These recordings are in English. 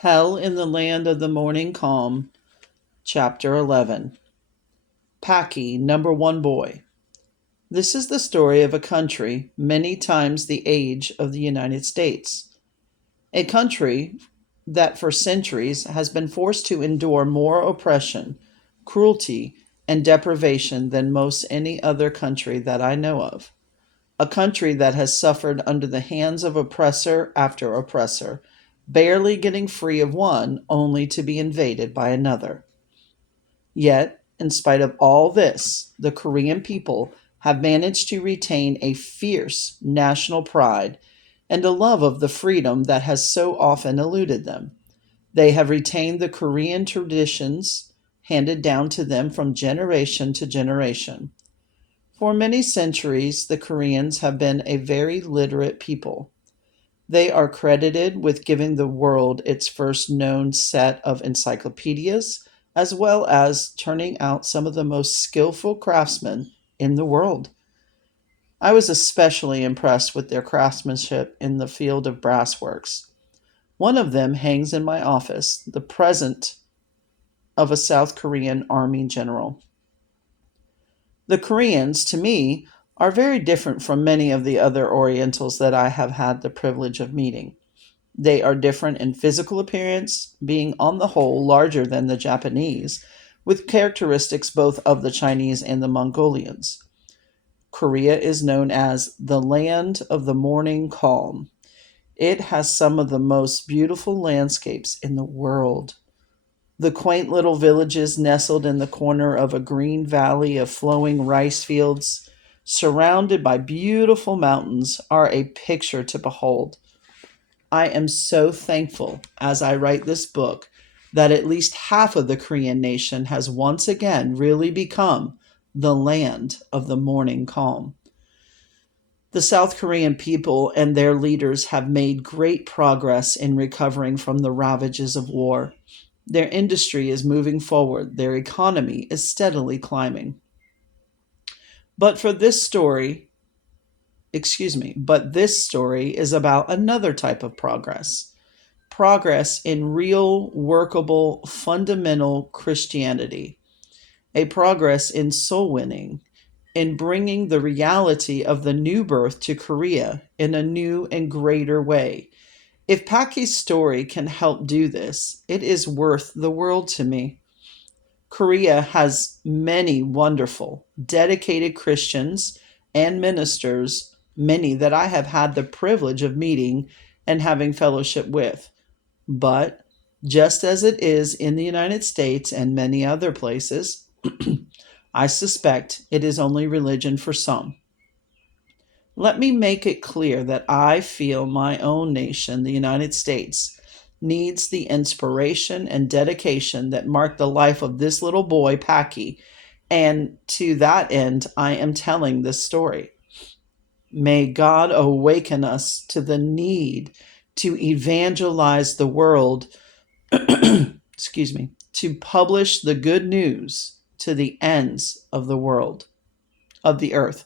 Hell in the Land of the Morning Calm, Chapter 11. Packy, Number One Boy. This is the story of a country many times the age of the United States. A country that for centuries has been forced to endure more oppression, cruelty, and deprivation than most any other country that I know of. A country that has suffered under the hands of oppressor after oppressor, barely getting free of one only to be invaded by another. Yet, in spite of all this, the Korean people have managed to retain a fierce national pride and a love of the freedom that has so often eluded them. They have retained the Korean traditions handed down to them from generation to generation. For many centuries, the Koreans have been a very literate people. They are credited with giving the world its first known set of encyclopedias, as well as turning out some of the most skillful craftsmen in the world. I was especially impressed with their craftsmanship in the field of brassworks. One of them hangs in my office, the present of a South Korean army general. The Koreans, to me, are very different from many of the other Orientals that I have had the privilege of meeting. They are different in physical appearance, being on the whole larger than the Japanese, with characteristics both of the Chinese and the Mongolians. Korea is known as the land of the morning calm. It has some of the most beautiful landscapes in the world. The quaint little villages nestled in the corner of a green valley of flowing rice fields, surrounded by beautiful mountains, are a picture to behold. I am so thankful as I write this book that at least half of the Korean nation has once again really become the land of the morning calm. The South Korean people and their leaders have made great progress in recovering from the ravages of war. Their industry is moving forward, their economy is steadily climbing. But for this story, but this story is about another type of progress in real, workable, fundamental Christianity, a progress in soul winning, in bringing the reality of the new birth to Korea in a new and greater way. If Paki's story can help do this, it is worth the world to me. Korea has many wonderful, dedicated Christians and ministers, many that I have had the privilege of meeting and having fellowship with. But just as it is in the United States and many other places, I suspect it is only religion for some. Let me make it clear that I feel my own nation, the United States, needs the inspiration and dedication that marked the life of this little boy, Packy, and to that end, I am telling this story. May God awaken us to the need to evangelize the world, to publish the good news to the ends of the world, of the earth.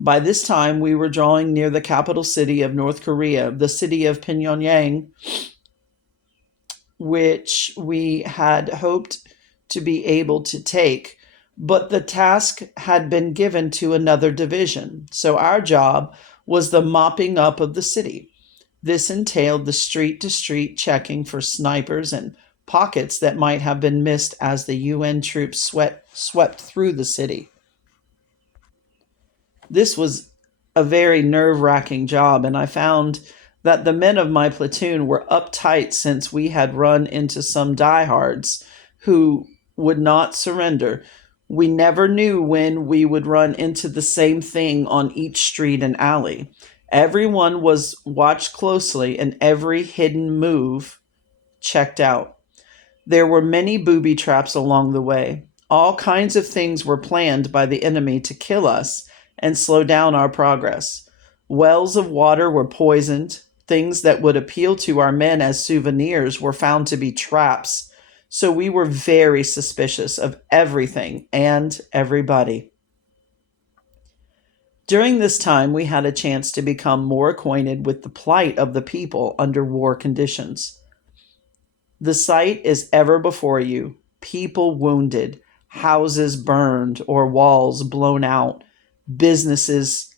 By this time, we were drawing near the capital city of North Korea, the city of Pyongyang, which we had hoped to be able to take, but the task had been given to another division. So our job was the mopping up of the city. This entailed the street to street checking for snipers and pockets that might have been missed as the UN troops swept through the city. This was a very nerve wracking job, and I found that the men of my platoon were uptight since we had run into some diehards who would not surrender. We never knew when we would run into the same thing on each street and alley. Everyone was watched closely, and every hidden move checked out. There were many booby traps along the way. All kinds of things were planned by the enemy to kill us and slow down our progress. Wells of water were poisoned. Things that would appeal to our men as souvenirs were found to be traps. So we were very suspicious of everything and everybody. During this time, we had a chance to become more acquainted with the plight of the people under war conditions. The sight is ever before you: people wounded, houses burned or walls blown out, businesses,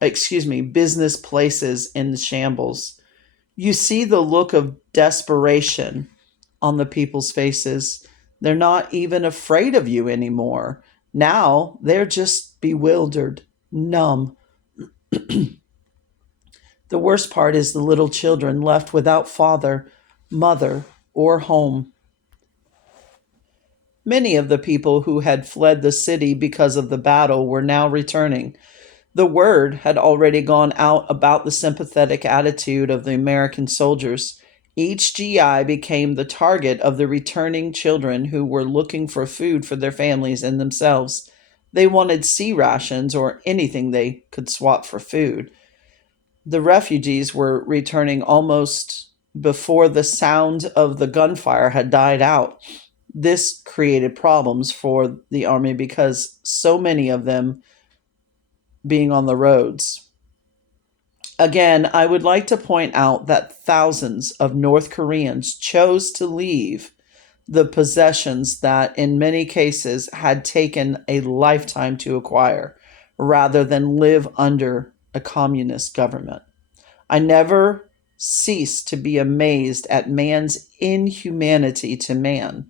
business places in shambles. You see the look of desperation on the people's faces. They're not even afraid of you anymore. Now they're just bewildered, numb. The worst part is the little children left without father, mother, or home. Many of the people who had fled the city because of the battle were now returning. The word had already gone out about the sympathetic attitude of the American soldiers. Each GI became the target of the returning children who were looking for food for their families and themselves. They wanted sea rations or anything they could swap for food. The refugees were returning almost before the sound of the gunfire had died out. This created problems for the army because so many of them being on the roads. Again, I would like to point out that thousands of North Koreans chose to leave the possessions that, in many cases, had taken a lifetime to acquire, rather than live under a communist government. I never cease to be amazed at man's inhumanity to man.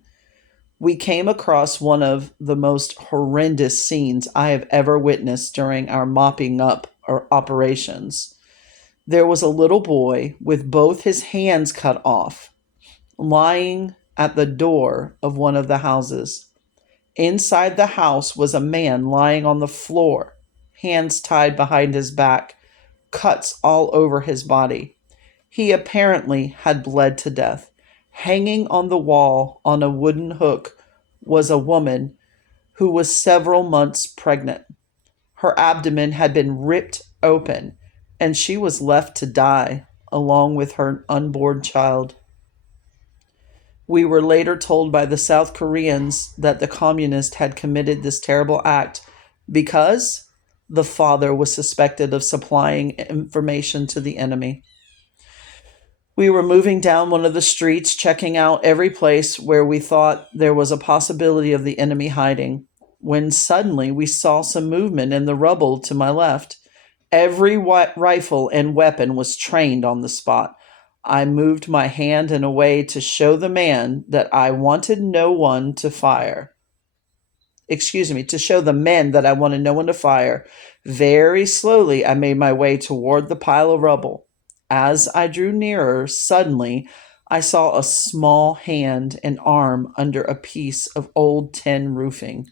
We came across one of the most horrendous scenes I have ever witnessed during our mopping up operations. There was a little boy with both his hands cut off, lying at the door of one of the houses. Inside the house was a man lying on the floor, hands tied behind his back, cuts all over his body. He apparently had bled to death. Hanging on the wall on a wooden hook was a woman who was several months pregnant. Her abdomen had been ripped open, and she was left to die along with her unborn child. We were later told by the South Koreans that the communists had committed this terrible act because the father was suspected of supplying information to the enemy. We were moving down one of the streets, checking out every place where we thought there was a possibility of the enemy hiding, when suddenly we saw some movement in the rubble to my left. Every rifle and weapon was trained on the spot. I moved my hand in a way to show the man that I wanted no one to fire. To show the men that I wanted no one to fire. Very slowly, I made my way toward the pile of rubble. As I drew nearer, suddenly, I saw a small hand and arm under a piece of old tin roofing.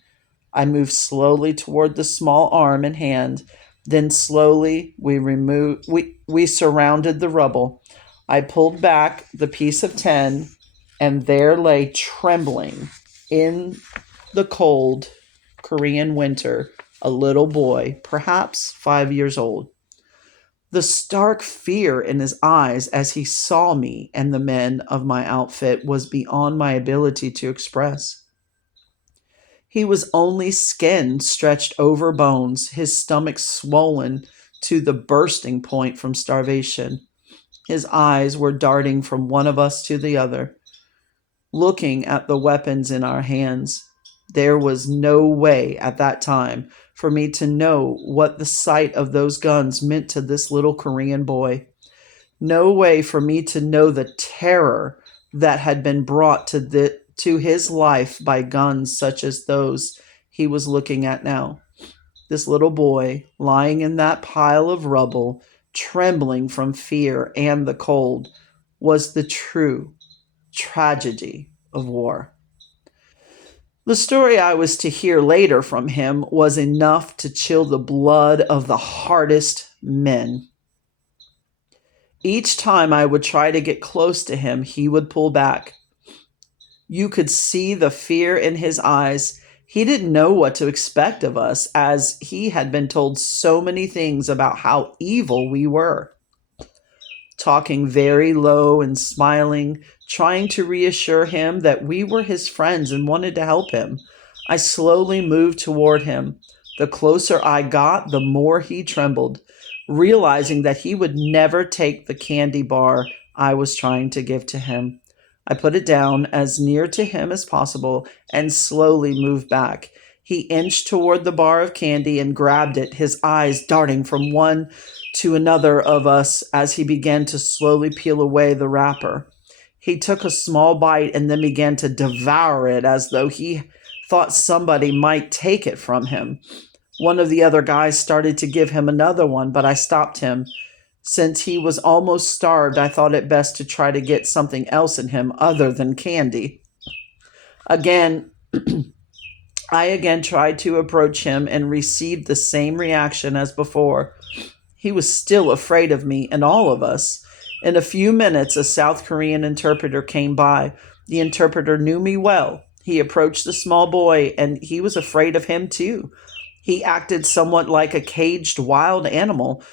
I moved slowly toward the small arm and hand. Then slowly we surrounded the rubble. I pulled back the piece of tin, and there lay trembling in the cold Korean winter a little boy, perhaps 5 years old. The stark fear in his eyes as he saw me and the men of my outfit was beyond my ability to express. He was only skin stretched over bones, his stomach swollen to the bursting point from starvation. His eyes were darting from one of us to the other, looking at the weapons in our hands. There was no way at that time for me to know what the sight of those guns meant to this little Korean boy. No way for me to know the terror that had been brought to his life by guns such as those he was looking at now. This little boy, lying in that pile of rubble, trembling from fear and the cold, was the true tragedy of war. The story I was to hear later from him was enough to chill the blood of the hardest men. Each time I would try to get close to him, he would pull back. You could see the fear in his eyes. He didn't know what to expect of us, as he had been told so many things about how evil we were. Talking very low and smiling, trying to reassure him that we were his friends and wanted to help him, I slowly moved toward him, The closer I got, the more he trembled, realizing that he would never take the candy bar I was trying to give to him. I put it down as near to him as possible and slowly moved back. He inched toward the bar of candy and grabbed it, his eyes darting from one to another of us as he began to slowly peel away the wrapper. He took a small bite and then began to devour it as though he thought somebody might take it from him. One of the other guys started to give him another one, but I stopped him. Since he was almost starved, I thought it best to try to get something else in him other than candy. Again, I again tried to approach him and received the same reaction as before. He was still afraid of me and all of us. In a few minutes, a South Korean interpreter came by. The interpreter knew me well. He approached the small boy, and he was afraid of him too. He acted somewhat like a caged wild animal.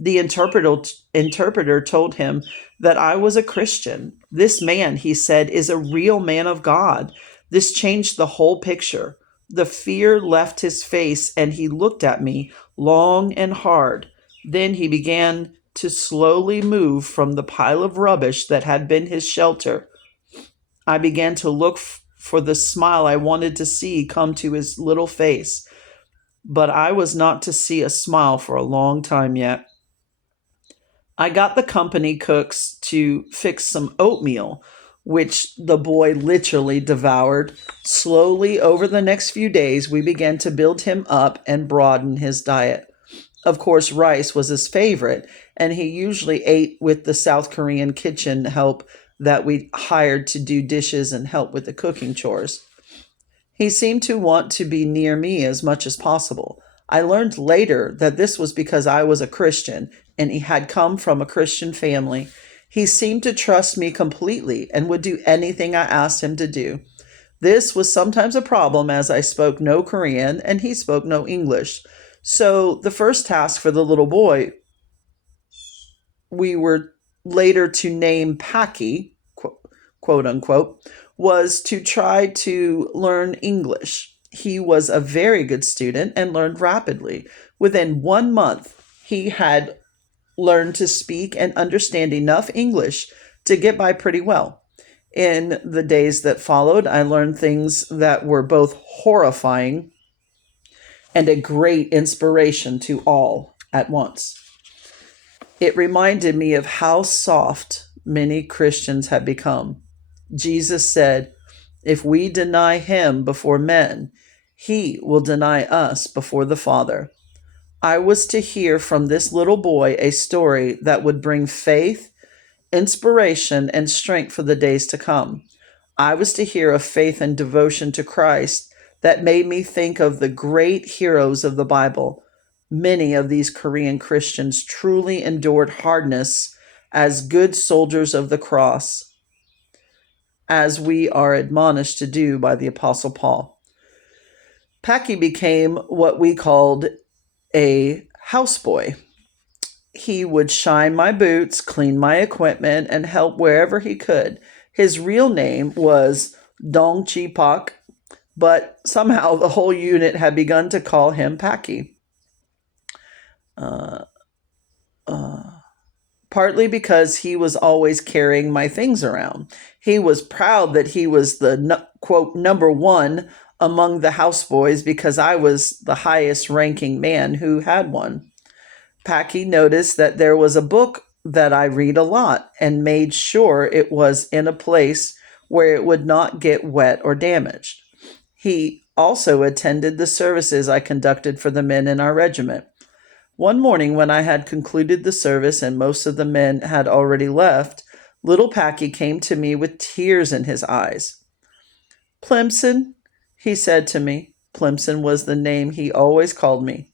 The interpreter told him that I was a Christian. This man, he said, is a real man of God. This changed the whole picture. The fear left his face, and he looked at me long and hard. Then he began to slowly move from the pile of rubbish that had been his shelter. I began to look for the smile I wanted to see come to his little face, but I was not to see a smile for a long time yet. I got the company cooks to fix some oatmeal, which the boy literally devoured. Slowly, over the next few days, we began to build him up and broaden his diet. Of course, rice was his favorite, and he usually ate with the South Korean kitchen help that we hired to do dishes and help with the cooking chores. He seemed to want to be near me as much as possible. I learned later that this was because I was a Christian and he had come from a Christian family. He seemed to trust me completely and would do anything I asked him to do. This was sometimes a problem as I spoke no Korean and he spoke no English. So the first task for the little boy we were later to name Packy, quote unquote, was to try to learn English. He was a very good student and learned rapidly. Within 1 month, he had learned to speak and understand enough English to get by pretty well. In the days that followed, I learned things that were both horrifying and a great inspiration to all at once. It reminded me of how soft many Christians have become. Jesus said, "If we deny him before men, he will deny us before the Father." I was to hear from this little boy a story that would bring faith, inspiration, and strength for the days to come. I was to hear of faith and devotion to Christ that made me think of the great heroes of the Bible. Many of these Korean Christians truly endured hardness as good soldiers of the cross, as we are admonished to do by the Apostle Paul. Packy became what we called a houseboy. He would shine my boots, clean my equipment, and help wherever he could. His real name was Dong Chi Pak, but somehow the whole unit had begun to call him Packy. Partly because he was always carrying my things around. He was proud that he was the, quote, number one among the houseboys because I was the highest ranking man who had one. Packy noticed that there was a book that I read a lot and made sure it was in a place where it would not get wet or damaged. He also attended the services I conducted for the men in our regiment. One morning when I had concluded the service and most of the men had already left, little Packy came to me with tears in his eyes. "Plemson," he said to me. Plemson was the name he always called me.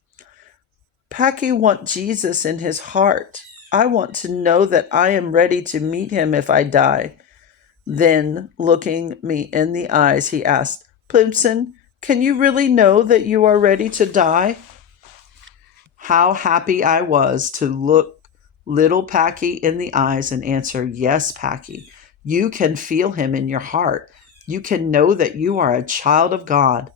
"Packy wants Jesus in his heart. I want to know that I am ready to meet him if I die." Then, looking me in the eyes, he asked, "Plemson, can you really know that you are ready to die?" How happy I was to look little Packy in the eyes and answer, "Yes, Packy, you can feel him in your heart. You can know that you are a child of God."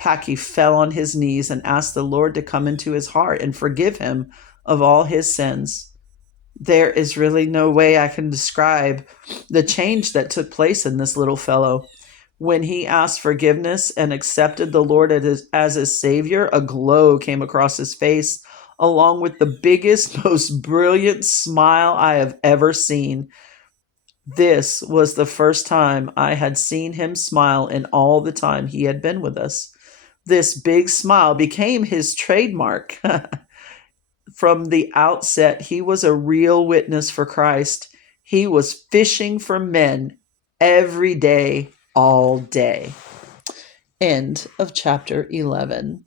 Packy fell on his knees and asked the Lord to come into his heart and forgive him of all his sins. There is really no way I can describe the change that took place in this little fellow. When he asked forgiveness and accepted the Lord as his Savior, a glow came across his face, along with the biggest, most brilliant smile I have ever seen. This was the first time I had seen him smile in all the time he had been with us. This big smile became his trademark. From the outset, he was a real witness for Christ. He was fishing for men every day, all day. End of chapter 11.